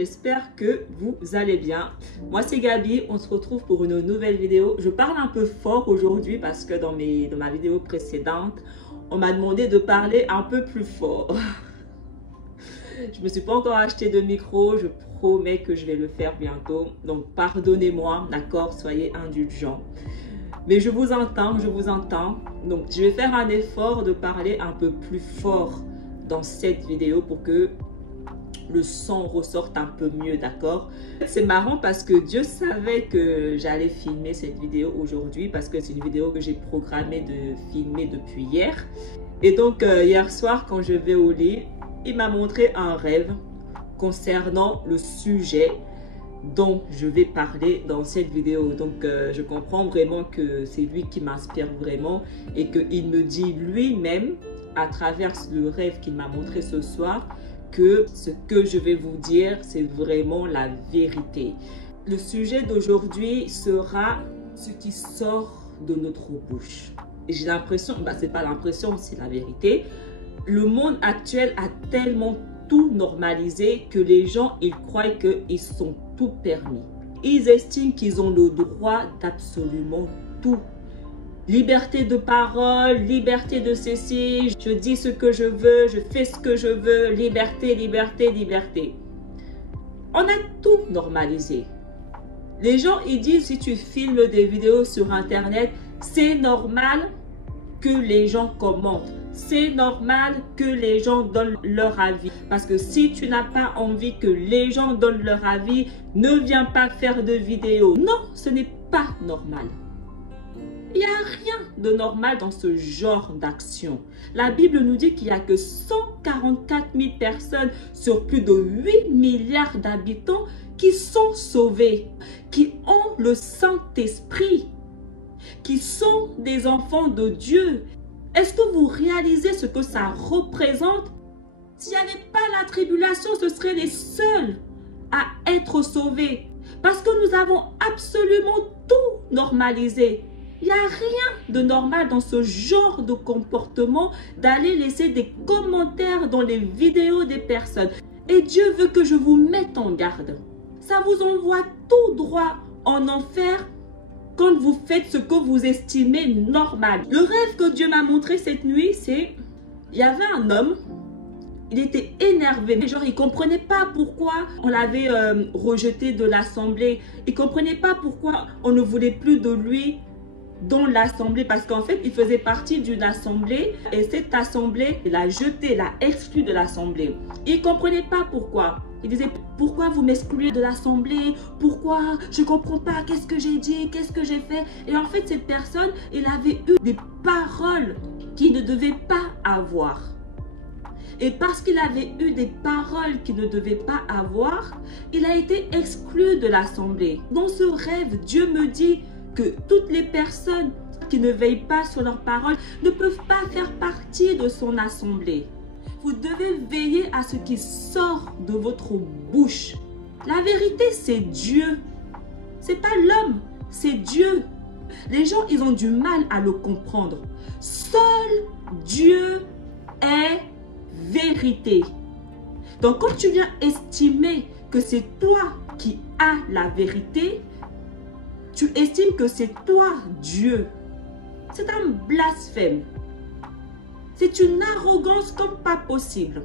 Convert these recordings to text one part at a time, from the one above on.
j'espère que vous allez bien. Moi c'est Gabi, on se retrouve pour une nouvelle vidéo. Je parle un peu fort aujourd'hui parce que dans ma vidéo précédente, on m'a demandé de parler un peu plus fort. Je me suis pas encore acheté de micro, je promets que je vais le faire bientôt. Donc pardonnez-moi, d'accord, soyez indulgents. Mais je vous entends, je vous entends. Donc je vais faire un effort de parler un peu plus fort dans cette vidéo pour que le son ressorte un peu mieux, d'accord? C'est marrant parce que Dieu savait que j'allais filmer cette vidéo aujourd'hui parce que c'est une vidéo que j'ai programmé de filmer depuis hier. Et donc hier soir quand je vais au lit, il m'a montré un rêve concernant le sujet dont je vais parler dans cette vidéo. Donc je comprends vraiment que c'est lui qui m'inspire vraiment et qu'il me dit lui-même à travers le rêve qu'il m'a montré ce soir que ce que je vais vous dire, c'est vraiment la vérité. Le sujet d'aujourd'hui sera ce qui sort de notre bouche. Et j'ai l'impression, c'est pas l'impression, c'est la vérité. Le monde actuel a tellement tout normalisé que les gens, ils croient qu'ils sont tout permis. Ils estiment qu'ils ont le droit d'absolument tout. Liberté de parole, liberté de ceci, je dis ce que je veux, je fais ce que je veux, liberté, liberté, liberté. On a tout normalisé. Les gens, ils disent, si tu filmes des vidéos sur Internet, c'est normal que les gens commentent. C'est normal que les gens donnent leur avis. Parce que si tu n'as pas envie que les gens donnent leur avis, ne viens pas faire de vidéos. Non, ce n'est pas normal. Il n'y a rien de normal dans ce genre d'action. La Bible nous dit qu'il n'y a que 144 000 personnes sur plus de 8 milliards d'habitants qui sont sauvés, qui ont le Saint-Esprit, qui sont des enfants de Dieu. Est-ce que vous réalisez ce que ça représente? S'il n'y avait pas la tribulation, ce seraient les seuls à être sauvés. Parce que nous avons absolument tout normalisé. Il n'y a rien de normal dans ce genre de comportement d'aller laisser des commentaires dans les vidéos des personnes. Et Dieu veut que je vous mette en garde. Ça vous envoie tout droit en enfer quand vous faites ce que vous estimez normal. Le rêve que Dieu m'a montré cette nuit, c'est... Il y avait un homme, il était énervé. Genre, il ne comprenait pas pourquoi on l'avait rejeté de l'assemblée. Il ne comprenait pas pourquoi on ne voulait plus de lui dans l'assemblée, parce qu'en fait, il faisait partie d'une assemblée et cette assemblée, il l'a jeté, l'a exclu de l'assemblée. Il ne comprenait pas pourquoi. Il disait, pourquoi vous m'excluez de l'assemblée? Pourquoi? Je ne comprends pas. Qu'est-ce que j'ai dit? Qu'est-ce que j'ai fait? Et en fait, cette personne, il avait eu des paroles qu'il ne devait pas avoir. Et parce qu'il avait eu des paroles qu'il ne devait pas avoir, il a été exclu de l'assemblée. Dans ce rêve, Dieu me dit que toutes les personnes qui ne veillent pas sur leurs paroles ne peuvent pas faire partie de son assemblée. Vous devez veiller à ce qui sort de votre bouche. La vérité, c'est Dieu. C'est pas l'homme, c'est Dieu. Les gens, ils ont du mal à le comprendre. Seul Dieu est vérité. Donc, quand tu viens estimer que c'est toi qui as la vérité, tu estimes que c'est toi, Dieu. C'est un blasphème. C'est une arrogance comme pas possible.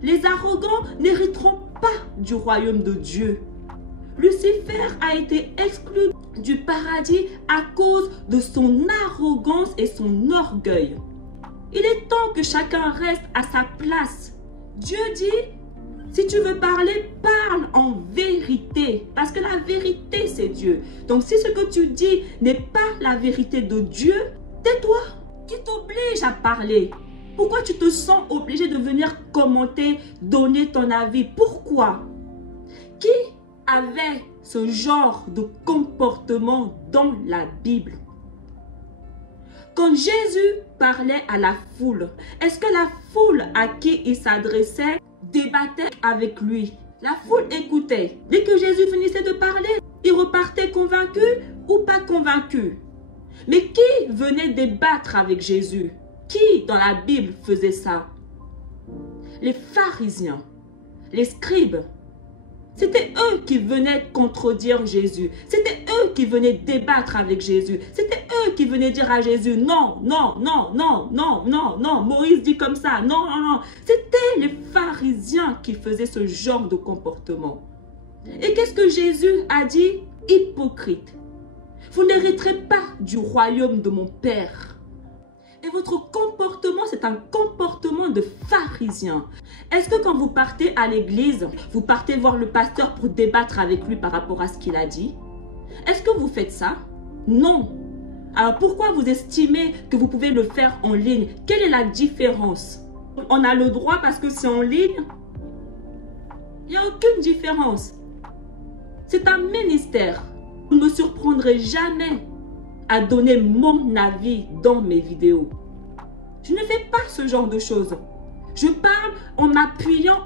Les arrogants n'hériteront pas du royaume de Dieu. Lucifer a été exclu du paradis à cause de son arrogance et son orgueil. Il est temps que chacun reste à sa place. Dieu dit, si tu veux parler, parle en vérité. Parce que la vérité, c'est Dieu. Donc, si ce que tu dis n'est pas la vérité de Dieu, tais-toi. Qui t'oblige à parler? Pourquoi tu te sens obligé de venir commenter, donner ton avis? Pourquoi? Qui avait ce genre de comportement dans la Bible? Quand Jésus parlait à la foule, est-ce que la foule à qui il s'adressait débattait avec lui? La foule écoutait. Dès que Jésus finissait de parler, il repartait convaincu ou pas convaincu? Mais qui venait débattre avec Jésus? Qui dans la Bible faisait ça? Les pharisiens, les scribes. C'était eux qui venaient contredire Jésus. C'était eux qui venaient débattre avec Jésus. C'était eux qui venaient dire à Jésus, non, non, non, non, non, non, non, Moïse dit comme ça, non, non, non. C'était les pharisiens qui faisaient ce genre de comportement. Et qu'est-ce que Jésus a dit? Hypocrite. Vous n'hériterez pas du royaume de mon Père. Et votre comportement, c'est un comportement de pharisien. Est-ce que quand vous partez à l'église, vous partez voir le pasteur pour débattre avec lui par rapport à ce qu'il a dit? Est-ce que vous faites ça? Non. Alors pourquoi vous estimez que vous pouvez le faire en ligne? Quelle est la différence? On a le droit parce que c'est en ligne? Il n'y a aucune différence. C'est un ministère. Vous ne me surprendrez jamais à donner mon avis dans mes vidéos. Je ne fais pas ce genre de choses. Je parle en m'appuyant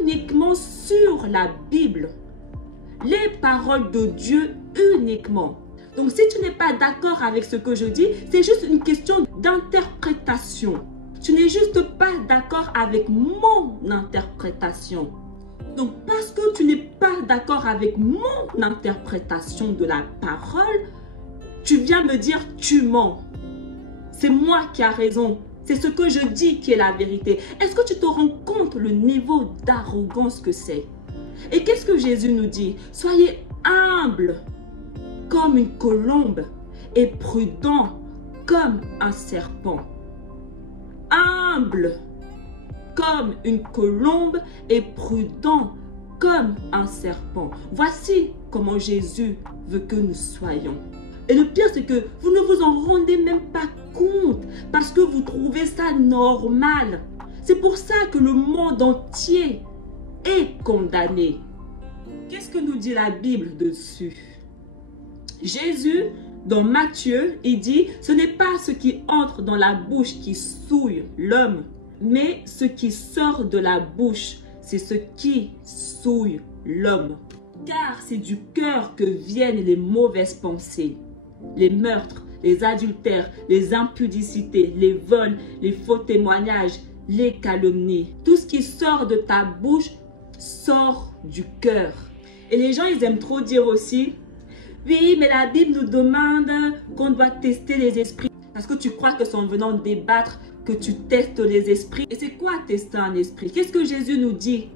uniquement sur la Bible. Les paroles de Dieu uniquement. Donc si tu n'es pas d'accord avec ce que je dis, c'est juste une question d'interprétation. Tu n'es juste pas d'accord avec mon interprétation. Donc parce que tu n'es pas d'accord avec mon interprétation de la parole, tu viens me dire tu mens. C'est moi qui ai raison. C'est ce que je dis qui est la vérité. Est-ce que tu te rends compte le niveau d'arrogance que c'est? Et qu'est-ce que Jésus nous dit? Soyez humbles comme une colombe et prudents comme un serpent. Humble comme une colombe et prudent comme un serpent. Voici comment Jésus veut que nous soyons. Et le pire, c'est que vous ne vous en rendez même pas compte parce que vous trouvez ça normal. C'est pour ça que le monde entier est condamné. Qu'est-ce que nous dit la Bible dessus? Jésus, dans Matthieu, il dit, ce n'est pas ce qui entre dans la bouche qui souille l'homme, mais ce qui sort de la bouche, c'est ce qui souille l'homme. Car c'est du cœur que viennent les mauvaises pensées, les meurtres, les adultères, les impudicités, les vols, les faux témoignages, les calomnies. Tout ce qui sort de ta bouche sort du cœur. Et les gens, ils aiment trop dire aussi, oui, mais la Bible nous demande qu'on doit tester les esprits. Parce que tu crois que c'est en venant débattre que tu testes les esprits. Et c'est quoi tester un esprit? Qu'est-ce que Jésus nous dit?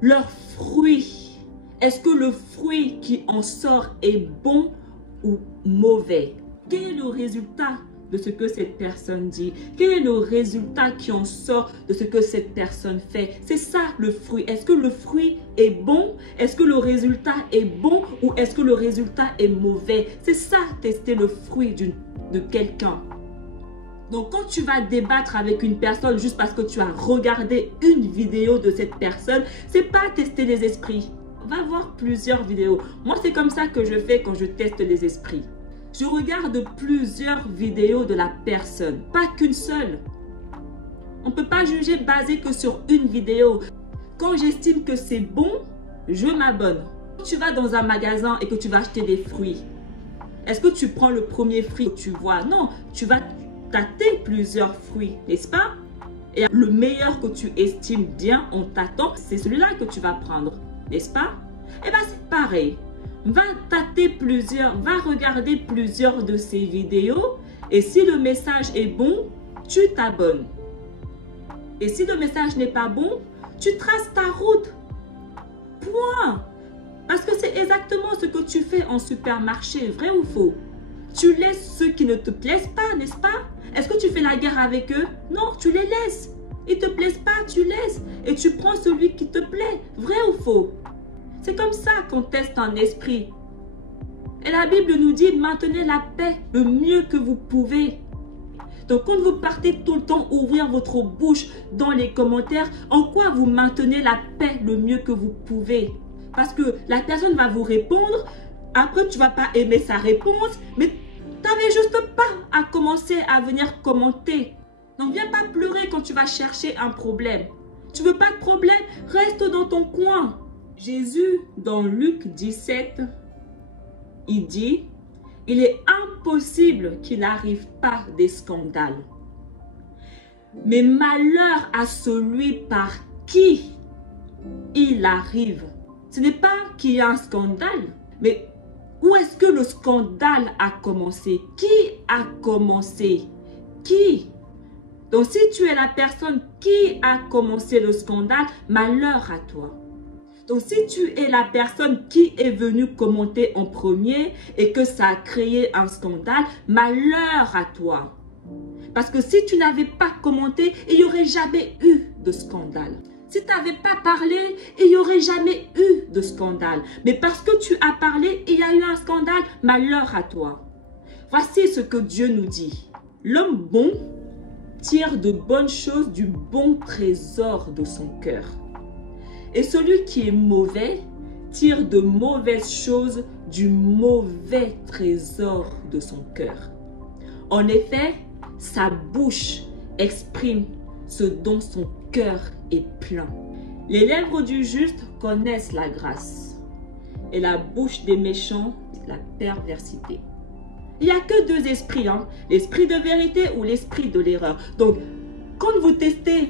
Leur fruit. Est-ce que le fruit qui en sort est bon ou mauvais? Quel est le résultat de ce que cette personne dit? Quel est le résultat qui en sort de ce que cette personne fait? C'est ça le fruit. Est-ce que le fruit est bon? Est-ce que le résultat est bon ou est-ce que le résultat est mauvais? C'est ça, tester le fruit de quelqu'un. Donc quand tu vas débattre avec une personne juste parce que tu as regardé une vidéo de cette personne, c'est pas tester les esprits. Va voir plusieurs vidéos. Moi, c'est comme ça que je fais quand je teste les esprits. Je regarde plusieurs vidéos de la personne, pas qu'une seule. On ne peut pas juger basé que sur une vidéo. Quand j'estime que c'est bon, je m'abonne. Quand tu vas dans un magasin et que tu vas acheter des fruits, est-ce que tu prends le premier fruit que tu vois? Non, tu vas tâter plusieurs fruits, n'est-ce pas? Et le meilleur que tu estimes bien en tâtant, c'est celui-là que tu vas prendre, n'est-ce pas? Eh bien, c'est pareil. Va tâter plusieurs, va regarder plusieurs de ces vidéos et si le message est bon, tu t'abonnes. Et si le message n'est pas bon, tu traces ta route. Point. Parce que c'est exactement ce que tu fais en supermarché, vrai ou faux? Tu laisses ceux qui ne te plaisent pas, n'est-ce pas? Est-ce que tu fais la guerre avec eux? Non, tu les laisses. Ils ne te plaisent pas, tu laisses. Et tu prends celui qui te plaît, vrai ou faux? C'est comme ça qu'on teste un esprit. Et la Bible nous dit, maintenez la paix le mieux que vous pouvez. Donc quand vous partez tout le temps ouvrir votre bouche dans les commentaires, en quoi vous maintenez la paix le mieux que vous pouvez? Parce que la personne va vous répondre, après tu ne vas pas aimer sa réponse, mais tu n'avais juste pas à commencer à venir commenter. Donc viens pas pleurer quand tu vas chercher un problème. Tu veux pas de problème? Reste dans ton coin. Jésus, dans Luc 17, il dit, il est impossible qu'il n'arrive pas des scandales. Mais malheur à celui par qui il arrive. Ce n'est pas qu'il y a un scandale, mais où est-ce que le scandale a commencé? Qui a commencé? Qui? Donc si tu es la personne qui a commencé le scandale, malheur à toi. Donc si tu es la personne qui est venue commenter en premier et que ça a créé un scandale, malheur à toi. Parce que si tu n'avais pas commenté, il n'y aurait jamais eu de scandale. Si tu n'avais pas parlé, il n'y aurait jamais eu de scandale. Mais parce que tu as parlé, il y a eu un scandale, malheur à toi. Voici ce que Dieu nous dit. L'homme bon tire de bonnes choses du bon trésor de son cœur. Et celui qui est mauvais tire de mauvaises choses du mauvais trésor de son cœur. En effet, sa bouche exprime ce dont son cœur est plein. Les lèvres du juste connaissent la grâce et la bouche des méchants la perversité. Il n'y a que deux esprits, l'esprit de vérité ou l'esprit de l'erreur. Donc, quand vous testez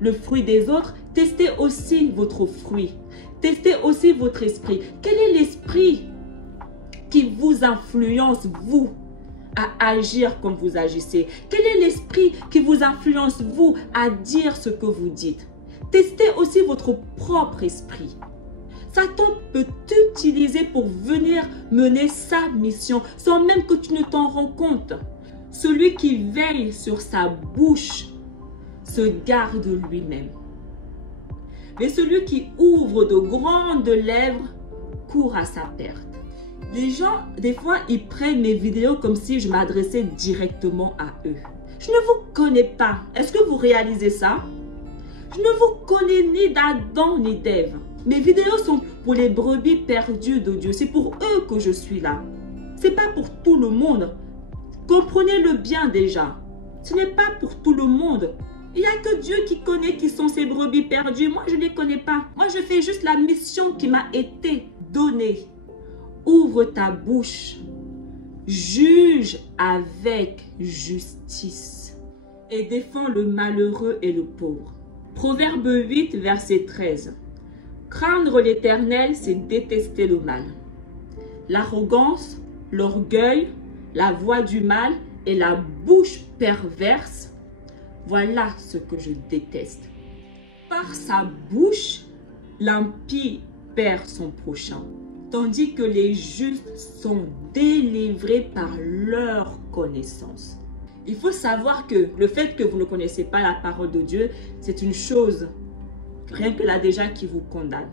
le fruit des autres, testez aussi votre fruit. Testez aussi votre esprit. Quel est l'esprit qui vous influence, vous, à agir comme vous agissez? Quel est l'esprit qui vous influence, vous, à dire ce que vous dites? Testez aussi votre propre esprit. Satan peut t'utiliser pour venir mener sa mission sans même que tu ne t'en rends compte. Celui qui veille sur sa bouche se garde lui-même. Mais celui qui ouvre de grandes lèvres court à sa perte. Les gens, des fois, ils prennent mes vidéos comme si je m'adressais directement à eux. Je ne vous connais pas. Est-ce que vous réalisez ça? Je ne vous connais ni d'Adam ni d'Ève. Mes vidéos sont pour les brebis perdues de Dieu. C'est pour eux que je suis là. Ce n'est pas pour tout le monde. Comprenez-le bien déjà. Ce n'est pas pour tout le monde. Il n'y a que Dieu qui connaît qui sont ces brebis perdues. Moi, je ne les connais pas. Moi, je fais juste la mission qui m'a été donnée. Ouvre ta bouche. Juge avec justice. Et défends le malheureux et le pauvre. Proverbe 8, verset 13. Craindre l'Éternel, c'est détester le mal. L'arrogance, l'orgueil, la voix du mal et la bouche perverse, voilà ce que je déteste. Par sa bouche, l'impie perd son prochain, tandis que les justes sont délivrés par leur connaissance. Il faut savoir que le fait que vous ne connaissez pas la parole de Dieu, c'est une chose, rien que là déjà, qui vous condamne.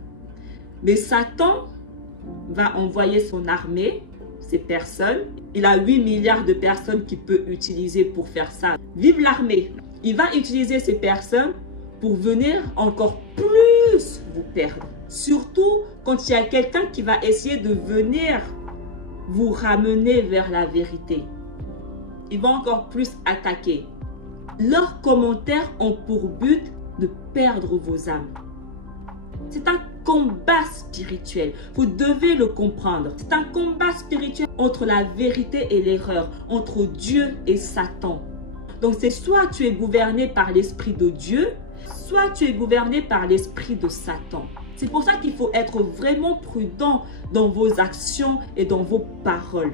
Mais Satan va envoyer son armée, ces personnes. Il a 8 milliards de personnes qu'il peut utiliser pour faire ça. Vive l'armée! Il va utiliser ces personnes pour venir encore plus vous perdre. Surtout quand il y a quelqu'un qui va essayer de venir vous ramener vers la vérité. Il va encore plus attaquer. Leurs commentaires ont pour but de perdre vos âmes. C'est un combat spirituel. Vous devez le comprendre. C'est un combat spirituel entre la vérité et l'erreur, entre Dieu et Satan. Donc c'est soit tu es gouverné par l'esprit de Dieu, soit tu es gouverné par l'esprit de Satan. C'est pour ça qu'il faut être vraiment prudent dans vos actions et dans vos paroles.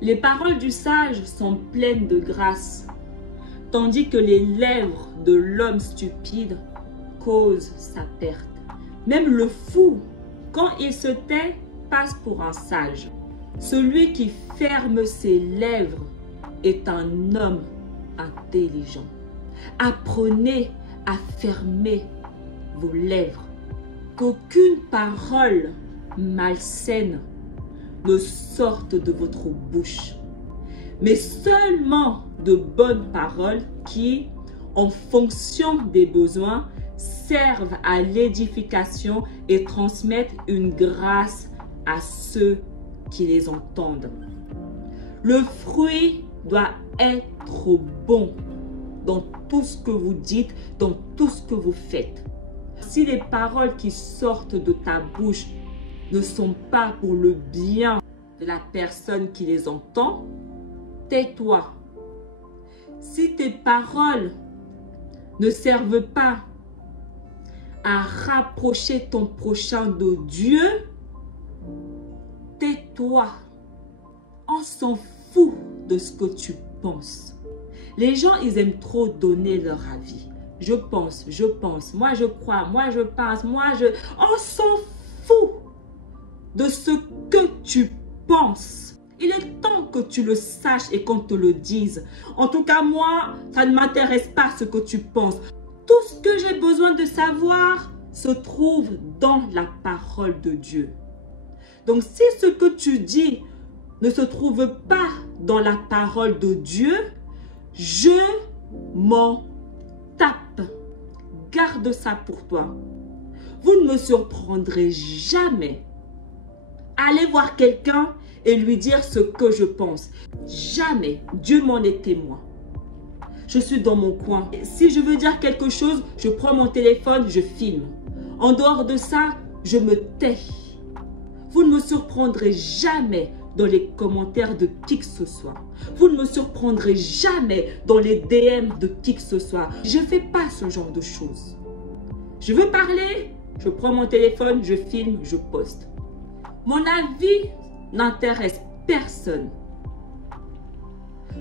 Les paroles du sage sont pleines de grâce, tandis que les lèvres de l'homme stupide causent sa perte. Même le fou, quand il se tait, passe pour un sage. Celui qui ferme ses lèvres est un homme intelligent. Apprenez à fermer vos lèvres. Qu'aucune parole malsaine ne sorte de votre bouche, mais seulement de bonnes paroles qui, en fonction des besoins, servent à l'édification et transmettent une grâce à ceux qui les entendent. Le fruit doit être bon dans tout ce que vous dites, dans tout ce que vous faites. Si les paroles qui sortent de ta bouche ne sont pas pour le bien de la personne qui les entend, tais-toi. Si tes paroles ne servent pas à rapprocher ton prochain de Dieu, tais-toi. On s'en fout de ce que tu penses. Les gens, ils aiment trop donner leur avis. Je pense, moi je crois, moi je pense, On s'en fout de ce que tu penses. Il est temps que tu le saches et qu'on te le dise. En tout cas, moi, ça ne m'intéresse pas ce que tu penses. Tout ce que j'ai besoin de savoir se trouve dans la parole de Dieu. Donc, si ce que tu dis ne se trouve pas dans la parole de Dieu, je m'en tape. Garde ça pour toi. Vous ne me surprendrez jamais. Allez voir quelqu'un et lui dire ce que je pense. Jamais. Dieu m'en est témoin. Je suis dans mon coin. Si je veux dire quelque chose, je prends mon téléphone, je filme. En dehors de ça, je me tais. Vous ne me surprendrez jamais dans les commentaires de qui que ce soit. Vous ne me surprendrez jamais dans les DM de qui que ce soit. Je ne fais pas ce genre de choses. Je veux parler, je prends mon téléphone, je filme, je poste. Mon avis n'intéresse personne.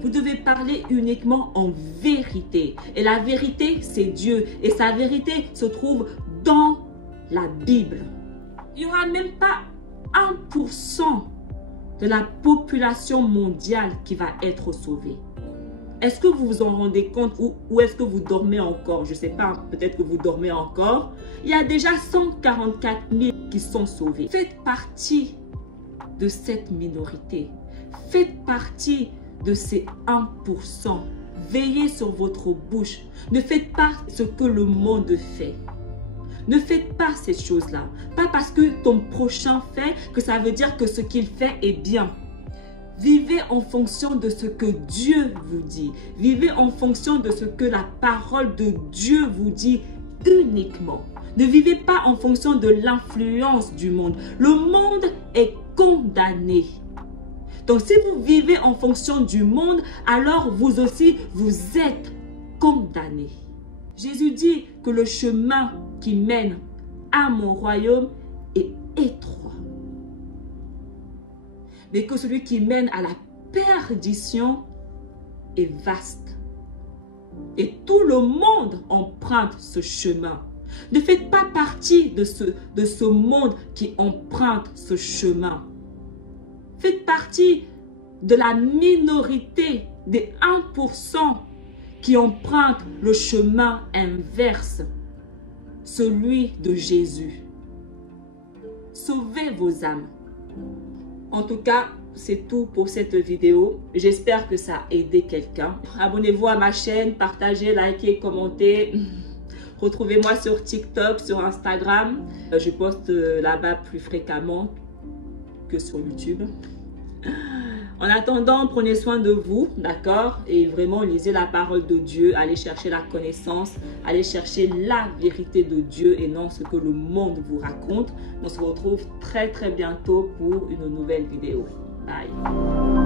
Vous devez parler uniquement en vérité. Et la vérité, c'est Dieu. Et sa vérité se trouve dans la Bible. Il n'y aura même pas 1% de la population mondiale qui va être sauvée. Est-ce que vous vous en rendez compte ou est-ce que vous dormez encore? Je ne sais pas, peut-être que vous dormez encore. Il y a déjà 144 000 qui sont sauvés. Faites partie de cette minorité. Faites partie de ces 1%. Veillez sur votre bouche. Ne faites pas ce que le monde fait. Ne faites pas ces choses-là. Pas parce que ton prochain fait que ça veut dire que ce qu'il fait est bien. Vivez en fonction de ce que Dieu vous dit. Vivez en fonction de ce que la parole de Dieu vous dit uniquement. Ne vivez pas en fonction de l'influence du monde. Le monde est condamné. Donc si vous vivez en fonction du monde, alors vous aussi, vous êtes condamné. Jésus dit que le chemin qui mène à mon royaume est étroit, mais que celui qui mène à la perdition est vaste. Et tout le monde emprunte ce chemin. Ne faites pas partie de ce monde qui emprunte ce chemin. Faites partie de la minorité des 1% qui empruntent le chemin inverse, celui de Jésus. Sauvez vos âmes. En tout cas, c'est tout pour cette vidéo. J'espère que ça a aidé quelqu'un. Abonnez-vous à ma chaîne, partagez, likez, commentez. Retrouvez-moi sur TikTok, sur Instagram. Je poste là-bas plus fréquemment que sur YouTube. En attendant, prenez soin de vous, d'accord? Et vraiment, lisez la parole de Dieu. Allez chercher la connaissance. Allez chercher la vérité de Dieu et non ce que le monde vous raconte. On se retrouve très bientôt pour une nouvelle vidéo. Bye!